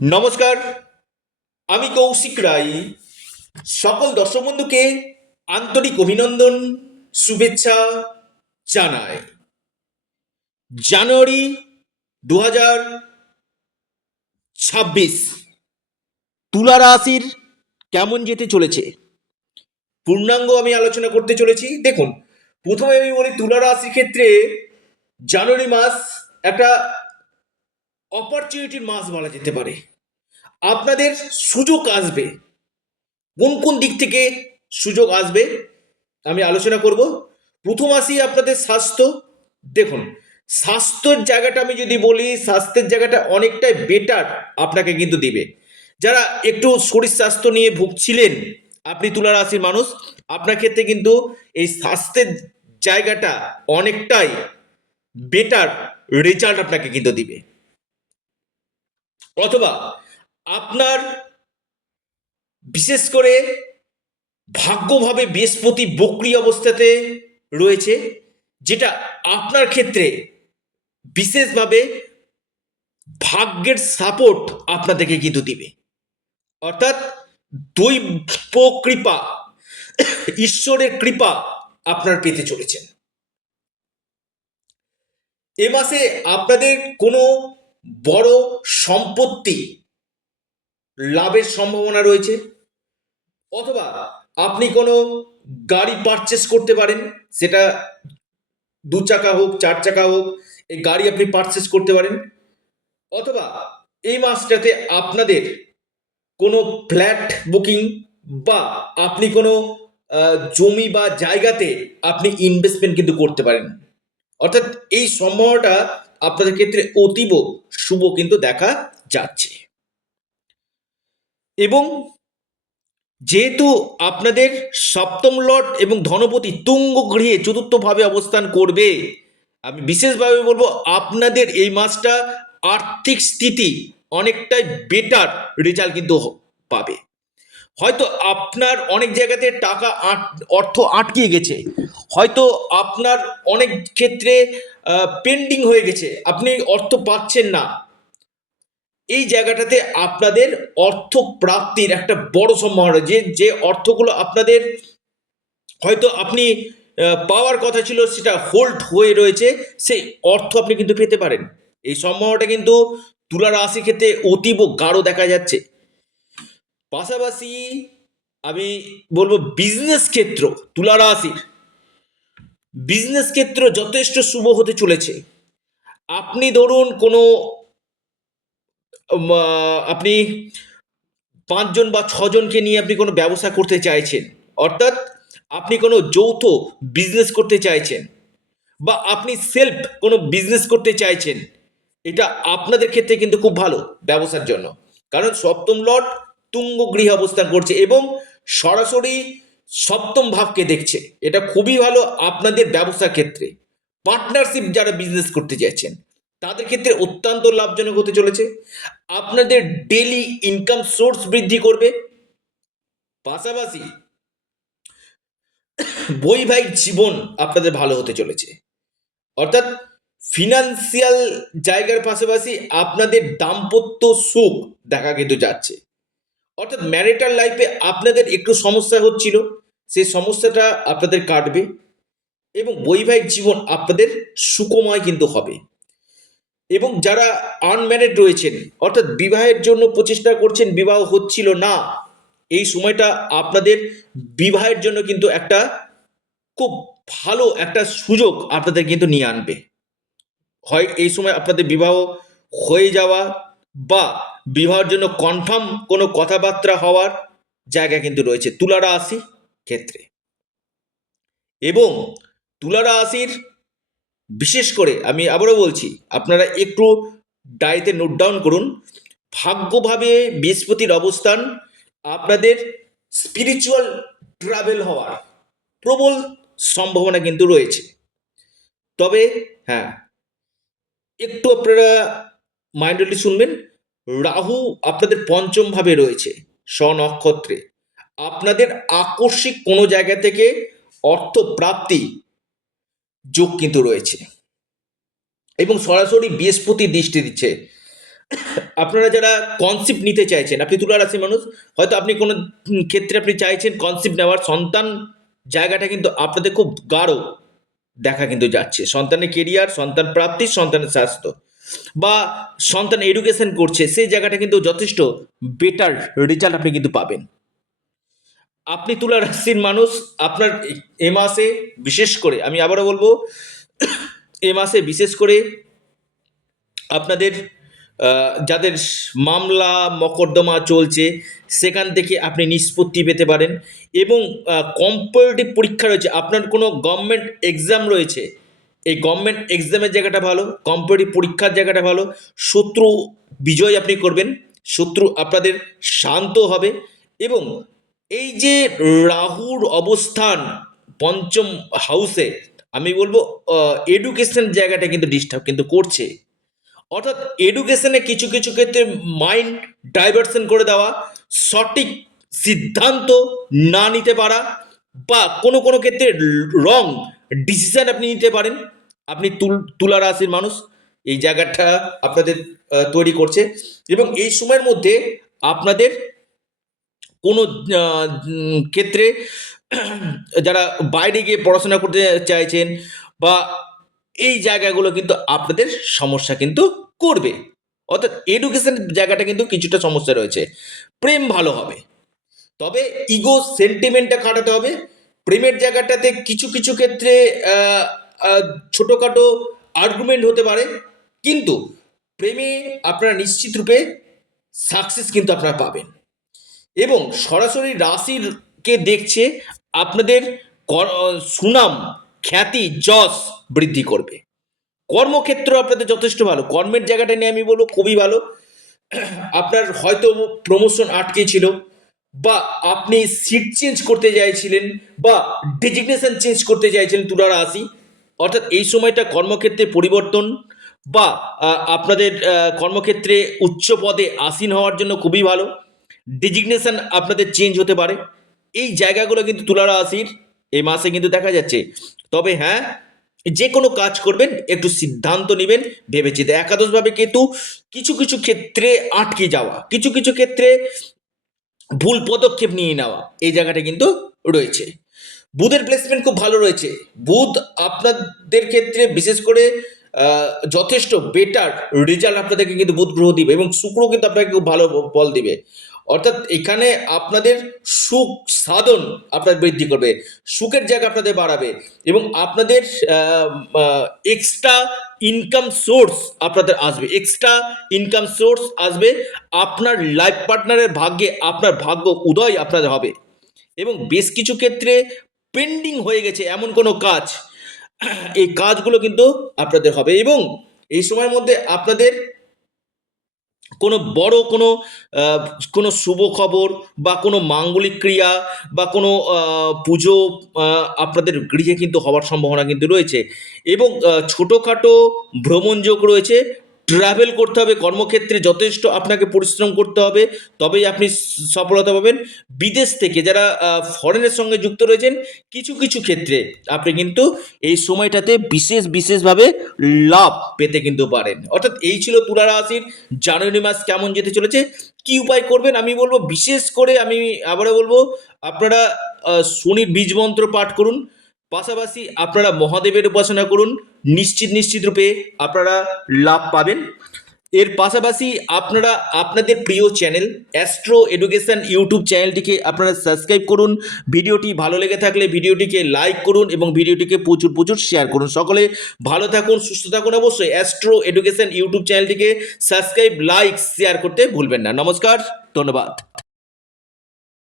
নমস্কার, আমি কৌশিক রায়। সকল দর্শক বন্ধুকে আন্তরিক অভিনন্দন, শুভেচ্ছা জানাই। জানুয়ারি 2026 তুলা রাশির কেমন যেতে চলেছে পূর্ণাঙ্গ আমি আলোচনা করতে চলেছি। দেখুন, প্রথমে আমি বলি তুলা রাশির ক্ষেত্রে জানুয়ারি মাস একটা অপরচুনিটির মাস বলা যেতে পারে। আপনাদের সুযোগ আসবে। কোন কোন দিক থেকে সুযোগ আসবে আমি আলোচনা করব। প্রথম আসি আপনাদের স্বাস্থ্য। দেখুন, স্বাস্থ্যের জায়গাটা আমি যদি বলি, স্বাস্থ্যের জায়গাটা অনেকটাই বেটার আপনাকে কিন্তু দিবে। যারা একটু শরীর স্বাস্থ্য নিয়ে ভুগছিলেন, আপনি তুলা রাশির মানুষ, আপনার ক্ষেত্রে কিন্তু এই স্বাস্থ্যের জায়গাটা অনেকটাই বেটার রেজাল্ট আপনাকে কিন্তু দিবে। অথবা আপনার বিশেষ করে ভাগ্যভাবে বৃহস্পতি বক্রী অবস্থাতে রয়েছে, যেটা আপনার ক্ষেত্রে বিশেষভাবে ভাগ্যের সাপোর্ট আপনাদেরকে কিন্তু দিবে। অর্থাৎ দৈব কৃপা, ঈশ্বরের কৃপা আপনার পেতে চলেছেন। এ মাসে আপনাদের কোনো বড় সম্পত্তি লাভের সম্ভাবনা রয়েছে, অথবা আপনি কোনো গাড়ি পারচেস করতে পারেন। সেটা 2 চাকা হোক, 4 চাকা হোক, এই গাড়ি আপনি পারচেস করতে পারেন। অথবা এই মাসটাতে আপনাদের কোনো ফ্ল্যাট বুকিং, বা আপনি কোনো জমি বা জায়গাতে আপনি ইনভেস্টমেন্ট কিন্তু করতে পারেন। অর্থাৎ এই সম্ভাবনাটা আপনাদের ক্ষেত্রে অতীব শুভ কিন্তু দেখা যাচ্ছে। এবং যেহেতু আপনাদের সপ্তম লর্ড এবং ধনপতি তুঙ্গ গৃহে চতুর্থভাবে অবস্থান করবে, আমি বিশেষভাবে বলবো আপনাদের এই মাসটা আর্থিক স্থিতি অনেকটাই বেটার রেজাল্ট কিন্তু পাবে। হয়তো আপনার অনেক জায়গাতে টাকা অর্থ আটকে গেছে, হয়তো আপনার অনেক ক্ষেত্রে পেন্ডিং হয়ে গেছে, আপনি অর্থ পাচ্ছেন না। এই জায়গাটাতে আপনাদের অর্থ প্রাপ্তির একটা বড় সম্ভাবনা, যে যে অর্থগুলো আপনাদের হয়তো আপনি পাওয়ার কথা ছিল, সেটা হোল্ড হয়ে রয়েছে, সেই অর্থ আপনি কিন্তু পেতে পারেন। এই সম্ভাবনাটা কিন্তু তুলা রাশির ক্ষেত্রে অতীব গাঢ় দেখা যাচ্ছে। পাশাপাশি আমি বলবো বিজনেস ক্ষেত্র, তুলা রাশির বিজনেস ক্ষেত্র যথেষ্ট শুভ হতে চলেছে। আপনি ধরুন কোনো আপনি 5 জন বা 6 জনকে নিয়ে আপনি কোনো ব্যবসা করতে চাইছেন, অর্থাৎ আপনি কোনো যৌথ বিজনেস করতে চাইছেন, বা আপনি সেলফ কোনো বিজনেস করতে চাইছেন, এটা আপনাদের ক্ষেত্রে কিন্তু খুব ভালো ব্যবসার জন্য। কারণ সপ্তম লর্ড তুঙ্গ গৃহে অবস্থান করছে এবং সরাসরি সপ্তম ভাবকে দেখছে। এটা খুবই ভালো আপনাদের ব্যবসার ক্ষেত্রে। পার্টনারশিপ যারা বিজনেস করতে চাইছেন তাদের ক্ষেত্রে অত্যন্ত লাভজনক হতে চলেছে। আপনাদের ডেলি ইনকাম সোর্স বৃদ্ধি করবে। পাশাপাশি বৈবাহিক জীবন আপনাদের ভালো হতে চলেছে। অর্থাৎ ফিনান্সিয়াল জায়গার পাশাপাশি আপনাদের দাম্পত্য সুখ দেখা কিন্তু যাচ্ছে। অর্থাৎ ম্যারিটাল লাইফে আপনাদের একটু সমস্যা হচ্ছিল, সেই সমস্যাটা আপনাদের কাটবে এবং বৈবাহিক জীবন আপনাদের সুখময় কিন্তু হবে। এবং যারা আনম্যারিড রয়েছেন, অর্থাৎ বিবাহের জন্য প্রচেষ্টা করছেন, বিবাহ হচ্ছিল না, এই সময়টা আপনাদের বিবাহের জন্য কিন্তু একটা খুব ভালো একটা সুযোগ আপনাদের কিন্তু নিয়ে আনবে। হয় এই সময় আপনাদের বিবাহ হয়ে যাওয়া, বা বিবাহের জন্য কনফার্ম কোনো কথাবার্তা হওয়ার জায়গা কিন্তু রয়েছে তুলা রাশি ক্ষেত্রে। এবং তুলা রাশির বিশেষ করে আমি আবারও বলছি, আপনারা একটু ডায়েরিতে নোট ডাউন করুন। ভাগ্যভাবে বৃহস্পতির অবস্থান আপনাদের স্পিরিচুয়াল ট্রাভেল হওয়ার প্রবল সম্ভাবনা কিন্তু রয়েছে। তবে হ্যাঁ, একটু আপনারা মাইন্ডলি শুনবেন। রাহু আপনাদের পঞ্চম ভাবে রয়েছে স্বনক্ষত্রে। আপনাদের আকস্মিক কোনো জায়গা থেকে অর্থ প্রাপ্তি যোগ কিন্তু রয়েছে এবং সরাসরি বৃহস্পতি দৃষ্টি দিচ্ছে। আপনারা যারা কনসেপ্ট নিতে চাইছেন, আপনি তুলা রাশির মানুষ, হয়তো আপনি কোনো ক্ষেত্রে আপনি চাইছেন কনসেপ্ট নেওয়ার, সন্তান জায়গাটা কিন্তু আপনাদের খুব গাঢ় দেখা কিন্তু যাচ্ছে। সন্তানের কেরিয়ার, সন্তান প্রাপ্তি, সন্তানের স্বাস্থ্য বা সন্তান এডুকেশন করছে, সেই জায়গাটা কিন্তু যথেষ্ট বেটার রেজাল্ট আপনি কিন্তু পাবেন। আপনি তুলা রাশির মানুষ, আপনার এ মাসে বিশেষ করে, আমি আবারও বলবো, এ মাসে বিশেষ করে আপনাদের যাদের মামলা মকদ্দমা চলছে, সেখান থেকে আপনি নিষ্পত্তি পেতে পারেন। এবং কম্পারেটিভ পরীক্ষা রয়েছে, আপনার কোনো গভর্নমেন্ট এক্সাম রয়েছে, এই গভর্নমেন্ট এক্সামের জায়গাটা ভালো, কম্পারেটিভ পরীক্ষার জায়গাটা ভালো, শত্রু বিজয় আপনি করবেন, শত্রু আপনাদের শান্ত হবে। এবং এই যে রাহুর অবস্থান পঞ্চম হাউসে, আমি বলবো এডুকেশন জায়গাটা কিন্তু ডিস্টার্ব কিন্তু করছে। অর্থাৎ এডুকেশনে কিছু কিছু ক্ষেত্রে মাইন্ড ডাইভার্সন করে দেওয়া, সঠিক সিদ্ধান্ত না নিতে পারা, বা কোনো কোনো ক্ষেত্রে রং ডিসিশন আপনি নিতে পারেন। আপনি তুলা রাশির মানুষ, এই জায়গাটা আপনাদের তৈরি করছে। এবং এই সময়ের মধ্যে আপনাদের কোনো ক্ষেত্রে যারা বাইরে গিয়ে পড়াশোনা করতে চাইছেন, বা এই জায়গাগুলো কিন্তু আপনাদের সমস্যা কিন্তু করবে। অর্থাৎ এডুকেশন জায়গাটা কিন্তু কিছুটা সমস্যা রয়েছে। প্রেম ভালো হবে, তবে ইগো সেন্টিমেন্টটা কাটাতে হবে। প্রেমের জায়গাটাতে কিছু কিছু ক্ষেত্রে আহ, ছোটোখাটো আর্গুমেন্ট হতে পারে, কিন্তু প্রেমে আপনারা নিশ্চিত রূপে সাকসেস কিন্তু আপনারা পাবেন। এবং সরাসরি রাশিকে দেখছে, আপনাদের সুনাম, খ্যাতি, যশ বৃদ্ধি করবে। কর্মক্ষেত্র আপনাদের যথেষ্ট ভালো, কর্মের জায়গাটা নিয়ে আমি বলবো খুবই ভালো। আপনার হয়তো প্রমোশন আটকে ছিল, বা আপনি সিট চেঞ্জ করতে চাইছিলেন, বা ডেজিগনেশন চেঞ্জ করতে চাইছিলেন তুলা রাশি। অর্থাৎ এই সময়টা কর্মক্ষেত্রে পরিবর্তন, বা আপনাদের কর্মক্ষেত্রে উচ্চ পদে আসীন হওয়ার জন্য খুবই ভালো। ডেজিগনেশন আপনাদের চেঞ্জ হতে পারে, এই জায়গাগুলো কিন্তু তুলা রাশির এই মাসে কিন্তু দেখা যাচ্ছে। তবে হ্যাঁ, যে কোনো কাজ করবেন একটু সিদ্ধান্ত নেবেন ভেবেচিন্তে। একাদশভাবে কেতু, কিছু কিছু ক্ষেত্রে আটকে যাওয়া, কিছু কিছু ক্ষেত্রে ভুল পদক্ষেপ নিয়ে নেওয়া, এই জায়গাটা কিন্তু রয়েছে। বুধের প্লেসমেন্ট খুব ভালো রয়েছে। বুধ আপনাদের ক্ষেত্রে বিশেষ করে যথেষ্ট বেটার রেজাল্ট আপনাদেরকে কিন্তু বুধ গ্রহ দিবে, এবং শুক্র কিন্তু আপনাকে খুব ভালো ফল দিবে। অর্থাৎ এখানে আপনাদের সুখ সাধন আপনার বৃদ্ধি করবে, সুখের জায়গা আপনাদের বাড়াবে, এবং আপনাদের এক্সট্রা ইনকাম সোর্স আপনাদের আসবে, এক্সট্রা ইনকাম সোর্স আসবে। আপনার লাইফ পার্টনারের ভাগ্যে আপনার ভাগ্য উদয় আপনাদের হবে। এবং বেশ কিছু ক্ষেত্রে পেন্ডিং হয়ে গেছে এমন কোনো কাজ, এই কাজগুলো কিন্তু আপনাদের হবে। এবং এই সময়ের মধ্যে আপনাদের কোনো বড় কোনো কোনো শুভ খবর, বা কোনো মাঙ্গলিক ক্রিয়া, বা কোনো পুজো আপনাদের গৃহে কিন্তু হওয়ার সম্ভাবনা কিন্তু রয়েছে। এবং ছোটোখাটো ভ্রমণযোগ রয়েছে। ট্রাভেল করতে হবে, কর্মক্ষেত্রে যথেষ্ট আপনাকে পরিশ্রম করতে হবে, তবেই আপনি সফলতা পাবেন। বিদেশ থেকে যারা ফরেনের সঙ্গে যুক্ত রয়েছেন, কিছু কিছু ক্ষেত্রে আপনি কিন্তু এই সময়টাতে বিশেষভাবে লাভ পেতে কিন্তু পারেন। অর্থাৎ এই ছিল তুলা রাশির জানুয়ারি মাস কেমন যেতে চলেছে। কি উপায় করবেন আমি বলবো, বিশেষ করে আমি আবারও বলবো, আপনারা শনির বীজ মন্ত্র পাঠ করুন, পাশাপাশি আপনারা মহাদেবের উপাসনা করুন, নিশ্চিত রূপে আপনারা লাভ পাবেন। এর পাশাপাশি আপনারা আপনাদের প্রিয় চ্যানেল অ্যাস্ট্রো এডুকেশন ইউটিউব চ্যানেলটিকে আপনারা সাবস্ক্রাইব করুন। ভিডিওটি ভালো লেগে থাকলে ভিডিওটিকে লাইক করুন, এবং ভিডিওটিকে প্রচুর শেয়ার করুন। সকলে ভালো থাকুন, সুস্থ থাকুন। অবশ্যই অ্যাস্ট্রো এডুকেশন ইউটিউব চ্যানেলটিকে সাবস্ক্রাইব, লাইক, শেয়ার করতে ভুলবেন না। নমস্কার, ধন্যবাদ।